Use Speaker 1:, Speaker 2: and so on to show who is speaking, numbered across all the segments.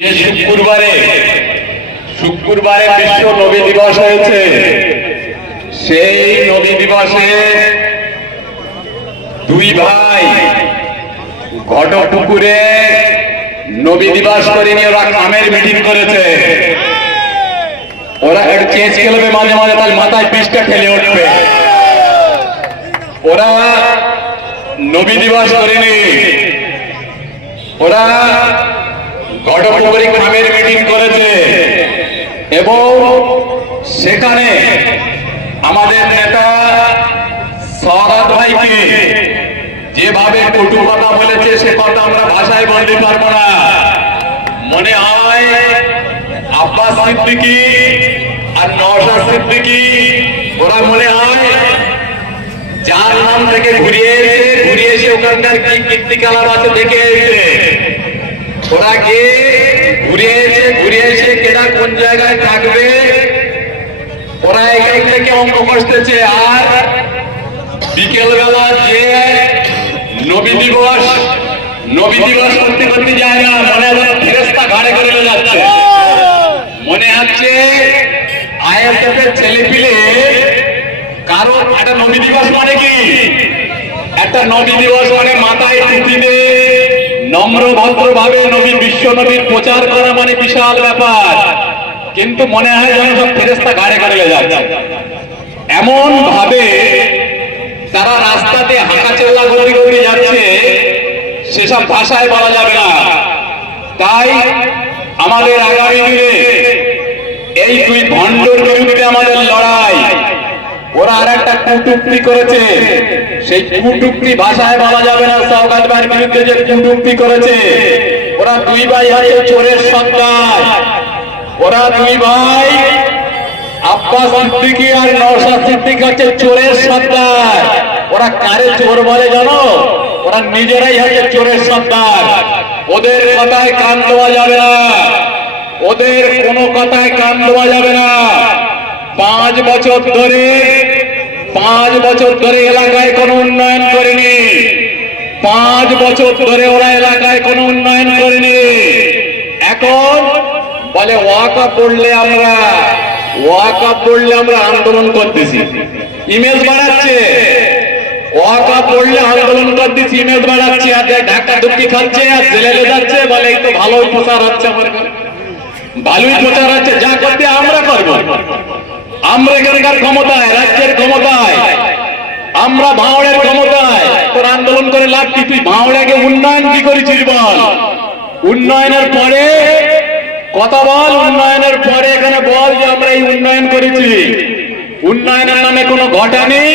Speaker 1: শুক্রবারে শুক্রবারে বিশ্ব নবী দিবস হয়েছে, সেই নবী দিবসে দুই ভাই ঘটপুকুরে নবী দিবস করে নিয়ে ওরা কামের মিটিং করেছে। ওরা একটু চেঞ্জ খেলবে মাঝে মাঝে, তার মাথায় পিসটা খেলে উঠবে। ওরা নবী দিবস করেনি ওরা গড়পুকুরি গ্রামের মিটিং করেছে। এবং সেখানে আমাদের নেতা সৌগত ভাইকে যেভাবে কটু কথা বলেছে, সে কথা আমরা ভাষায় বলতে পারব না। মনে হয় আব্বাস সিদ্দিকি আর নওশাদ সিদ্দিকি, ওরা মনে হয় যার নাম থেকে ঘুরিয়ে এসে ঘুরিয়ে এসে ওখানকার কি কীর্তিকলাপ আছে দেখে এসে ওরা গিয়ে ঘুরে এসে ঘুরে এসে কেনা কোন জায়গায় থাকবে ওরা এখান থেকে অঙ্ক কষতেছে আর বিকেলবেলা যে নবী দিবস নবী দিবস করতে করতে যায় না মনে হয় ফেরেস্তা ঘাড়ে করে যাচ্ছে মনে হচ্ছে আইএসএফের ছেলে পিলে কারণ একটা নবী দিবস মানে কি একটা নবী দিবস মানে মাথায় টুপি দিয়ে নম্র ভদ্র ভাবে নবী বিশ্ব নবীর প্রচার করা মানে বিশাল ব্যাপার। কিন্তু মনে হয় যেন সব ফেরেস্তা ঘাড়ে ঘাড়ে যাচ্ছে। এমন ভাবে তারা রাস্তাতে হাঁকা চেল্লা গতি গতি যাচ্ছে, সেসব ভাষায় বলা যাবে না। তাই আমাদের আগামী দিনে এই দুই ভণ্ডর বিরুদ্ধে আমাদের লড়াই। ওরা আর কুটুক্তি করেছে। সেই কুটুক্তি ভাষায় বলা যাবে না করেছে। ওরা দুই ভাই চোরের ওরা দুই ভাই আর সিদ্দিক হচ্ছে চোরের সন্তান। ওরা কারে চোর বলে জানো? ওরা নিজেরাই হচ্ছে চোরের সন্তান। ওদের কথায় কান দেওয়া যাবে না। ওদের কোনো কথায় কান দেওয়া যাবে না। পাঁচ বছর ধরে, পাঁচ বছর ধরে এলাকায় কোনো উন্নয়ন করেনি। পাঁচ বছর ধরে ওরা এলাকায় কোনো উন্নয়ন করেনি। এখন বলে, ওয়াকা পড়লে আমরা, ওয়াকা পড়লে আমরা আন্দোলন করতেছি। ইমেজ বাড়াচ্ছে। ওয়াকা পড়লে আন্দোলন করতেছি, ইমেজ বাড়াচ্ছে। আর ঢাকা দুঃখী খাচ্ছে আর জেলে যাচ্ছে বলে, এই তো ভালো প্রচার হচ্ছে আমার ভালোই প্রচার হচ্ছে, যা করতে আমরা এখানকার ক্ষমতায়? রাজ্যের ক্ষমতায়। আমরা ভাঁড়ের ক্ষমতায়। তোর আন্দোলন করে লাভ কি? তুই ভাওড়াকে উন্নয়ন কি করেছিস বল? উন্নয়নের পরে, কথা বল, উন্নয়নের পরে এখানে বল যে আমরা এই উন্নয়ন করেছি। উন্নয়নের নামে কোনো ঘটা নেই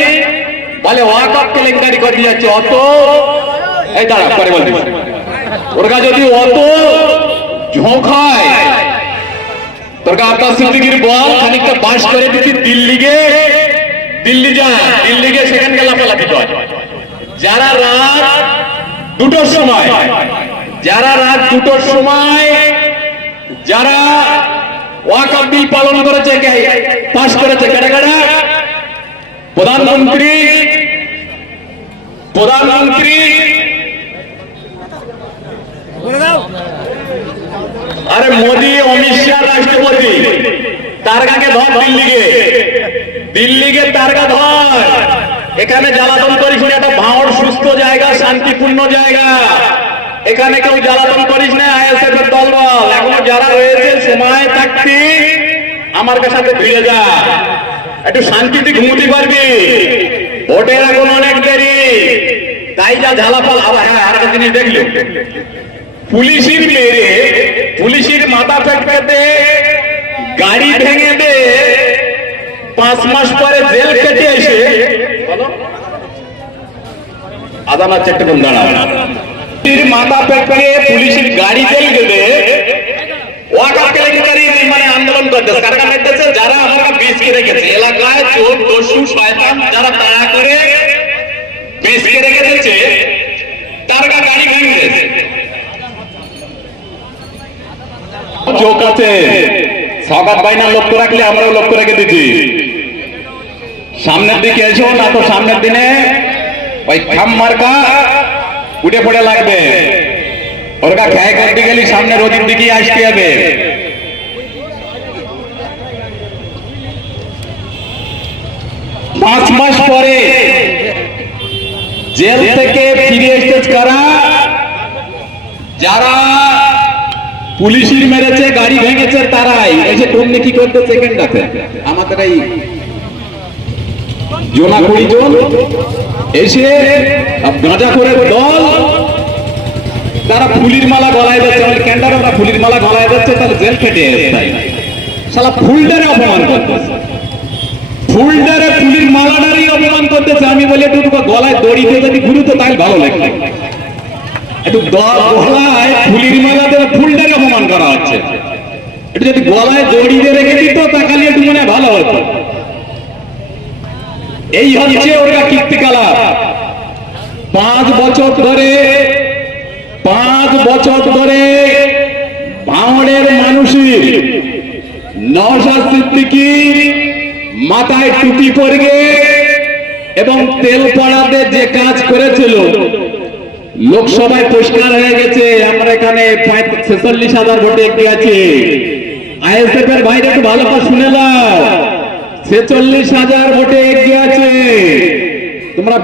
Speaker 1: বলে ওয়াকাপ কেলেঙ্কারি করতে যাচ্ছে, অত? এই দাঁড়া, পরে বলতে ওর কাছে যদি অত ঝোঁক হয় তোর আব্বাস সিদ্দিকির বল, খানিকটা পাস করে দিচ্ছি দিল্লি গে। দিল্লি যা, দিল্লি লাফালাফি কর যারা রাত দুটোর সময়, যারা রাত দুটোর সময়, যারা বিল পালন করেছে পাস করেছে কেটে কেটে প্রধানমন্ত্রী প্রধানমন্ত্রী। আরে মোদি, অমিত শাহ রাষ্ট্রপতি তারকাকে ধর দিল্লিকে। দিল্লিকে তারকা ধর। এখানে জ্বালাতন করিস না একটা ভাঁড় সুস্থ জায়গা, শান্তিপূর্ণ জায়গা। এখানে কেউ জ্বালাতন করিস না আইএসএফ এর দল এখনও যারা রয়েছে, সময় থাকতি আমার কাছে ভিড়ে যা। একটু শান্তিতে ঘুমুতে পারবি। ভোটের এখন অনেক দেরি। তাই যা ঝালাফাল আবার হ্যাঁ আর একটা জিনিস দেখলি। পুলিশের মেরে পুলিশের মাথা ফেটকাতে গাড়ি ভেঙে দে। পাঁচ মাস পরে জেল কেটে এসে। আদালত চারটে দাঁড়া মাথা ফেটকে পুলিশের গাড়ি জেল কেলেঙ্কারি মানে আন্দোলন যারা রেখেছে। এলাকায় যারা করে বেচকে রেখে দিচ্ছে তার গাড়ি ভেঙে দিয়েছে। চোখ আছে। সকাত বাইনার লক্ষ্য রাখলে আমরাও লক্ষ্য রেখে দিচ্ছি। সামনের দিকে এসো না তো সামনের দিনে ওই খাম মার্কা উঠে পড়ে লাগবে। ওরকা খেয়ে করতে সামনে রোদের দিকেই আসতে হবে। পাঁচ মাস পরে জেল থেকে ফিরে এসেছে কারা? যারা পুলিশের মেরেছে, গাড়ি ভেঙেছে তারাই। এসে তোমনি কি করতে সেকেন্ডাতে আমাদের এই জোনা কুড়ি জন এসে গাঁজা করে দল, তারা ফুলির মালা গলায় যাচ্ছে আমাদের ক্যান্ডার ওরা ফুলির মালা গলায় যাচ্ছে তাহলে জেল তাই। শালা ফুলটারে অপমান করতেছে। ফুলটারে ফুলির মালাটারই অপমান করতেছে, আমি বলি, একটু গলায় দড়ি দিয়ে যদি ঘুরু তাই ভালো লাগবে। একটু গলায় ফুলির মালা দিয়ে ফুলটারে অপমান করা হচ্ছে। একটু যদি গলায় একটু মনে ভালো হতো। এই ওরা পাঁচ বছর ধরে, পাঁচ বছর ধরে মানুষের নওশাদ মাথায় টুপি পরে এবং তেল পড়াতে যে কাজ করেছিল লোকসভায় পরিষ্কার হয়ে গেছে, আমরা এখানে ছেচল্লিশ হাজার ভোটে এগিয়ে আছি। আইএসএফ এর ভাইরা একটু ভালো করে শুনে ছেচল্লিশ হাজার ভোটে এগিয়ে আছে। তোমরা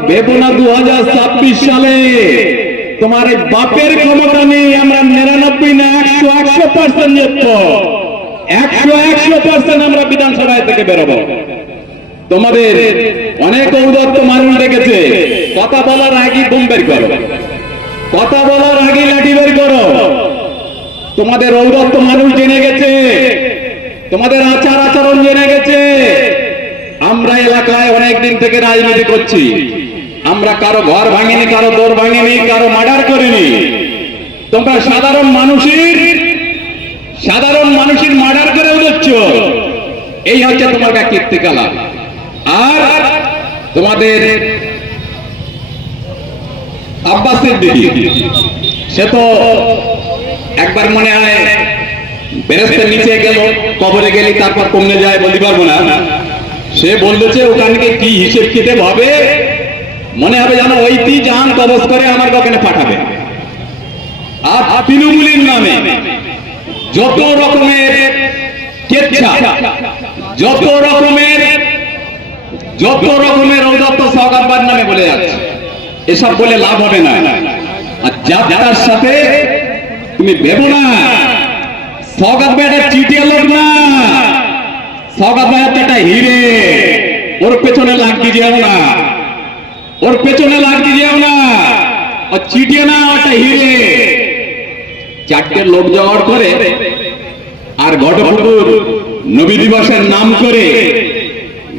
Speaker 1: দু সালে। তোমার এই বাপের ক্ষমতা নেই আমরা নিরানব্বই না, একশো একশো পার্সেন্ট একশো একশো পার্সেন্ট আমরা বিধানসভায় থেকে বেরোবো। তোমাদের অনেক ঔদত্ত মানুষ দেখেছে। কথা বলার আগে বোম বের করো। কথা বলার আগে লাঠি বের করো। তোমাদের ঔদত্ত মানুষ জেনে গেছে। তোমাদের আচার আচরণ জেনে গেছে। আমরা এলাকায় অনেক দিন থেকে রাজনীতি করছি। আমরা কারও ঘর ভাঙিনি, কারও দোর ভাঙিনি, কারও মার্ডার করিনি। তোমরা সাধারণ মানুষের সাধারণ মানুষের মার্ডার করে উঠছ। এই হচ্ছে তোমার কীর্তিকলা আর তোমাদের আব্বাসের দিদি সে তো একবার মনে হয় বেরেস্তের নিচে গেল, কবরে গেলি, তারপর কমে যায় বলতে পারব না। সে বলতেছে ওখানকে কি হিসেব কিতাব হবে? মনে হবে যেন ওই তি জান কবজ করে আমার ওখানে পাঠাবে। আর তৃণমূলের নামে যত রকমের যত রকমের যত রকমের ঔদত্ত সগাব্বার নামে বলে যাচ্ছে। এসব বলে লাভ হবে না। আর যার সাথে তুমি ভেবো না। সগাত ব্যাটার চিটিয়া লোক না। সগাত ভাই একটা হিরে। ওর পেছনে লাগতে যেও না। ওর পেছনে লাগতে যেও না। ও চিটিয়া না ওটা হিরে। চারটে লোক জোগাড় করে আর ঘটপুকুর নবী দিবসের নাম করে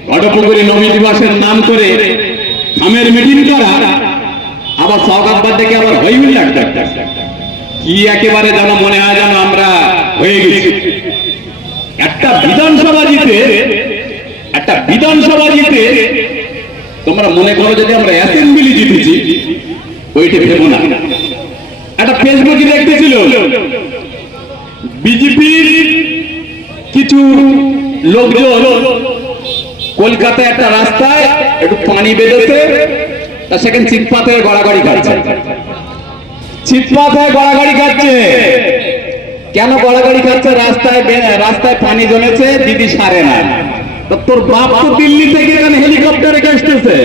Speaker 1: ঘটপুকুরে নবী দিবসের নাম করে আমের মিটিং করা। আবার সৌগাতবার দেখে আবার হইমিল লাগতে কি একেবারে যেন মনে হয় যেন আমরা হয়ে গেছি? একটা বিধানসভা জিতে, একটা বিধানসভা জিতে, তোমরা মনে করো যদি আমরা অ্যাসেম্বলি জিতেছি, ওইটা ভেবো না। একটা ফেসবুকে দেখতেছিল, বিজেপির কিছু লোকজন কলকাতায় একটা রাস্তায় একটু পানি বেঁধেছে সেখানে চিৎপাত গড়াগড়ি খাচ্ছে চিৎপাত গড়াগড়ি খাচ্ছে কেন গড়াগড়ি খাচ্ছে রাস্তায় রাস্তায় পানি জমেছে দিদি সারে না। তোর বাপ তো দিল্লি থেকে এখানে হেলিকপ্টারে আসতেছে।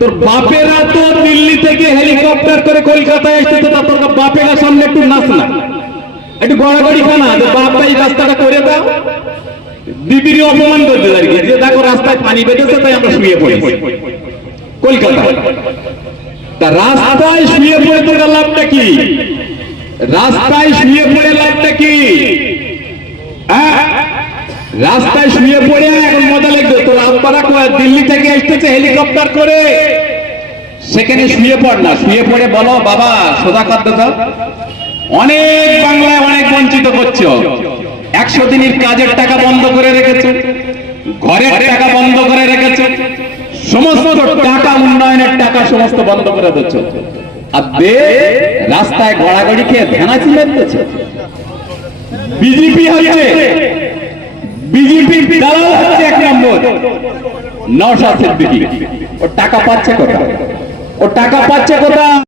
Speaker 1: তোর বাপেরা তো দিল্লি থেকে হেলিকপ্টার করে কলকাতায় আসতেছে তা তোর বাপেরা সামনে একটু নাচ না। একটু গড়াগড়ি খানা যে বাপ এই রাস্তাটা করে দাও। দিদিরই অপমান করতে আর কি যে দেখো রাস্তায় পানি বেঁধেছে তাই আমরা শুয়ে পড়ি কলকাতা। তা রাস্তায় শুয়ে পড়ে লাভটা কি? রাস্তায় শুয়ে পড়ে লাভটা কি? হ্যাঁ? রাস্তায় শুয়ে পড়ে এখন মজা লাগবে। তোর আব্বারা দিল্লি থেকে হেলিকপ্টার করে। সেখানে শুয়ে পড় না, শুয়ে পড়ে বলো, বাবা, সোজা খাদ্য অনেক বাংলায় অনেক বঞ্চিত করছ। একশো দিনের কাজের টাকা বন্ধ করে রেখেছো। ঘরের টাকা বন্ধ করে রেখেছো। সমস্ত টাকা উন্নয়নের টাকা সমস্ত বন্ধ করে দিচ্ছ আর রাস্তায় গড়াগড়ি খেয়ে ধ্যানা চিনে দিচ্ছে বিজেপি হচ্ছে বিজেপি দালাল হচ্ছে এক নম্বর, নওশাদ সিদ্দিকি। ও টাকা পাচ্ছে কোথা ও টাকা পাচ্ছে কোথা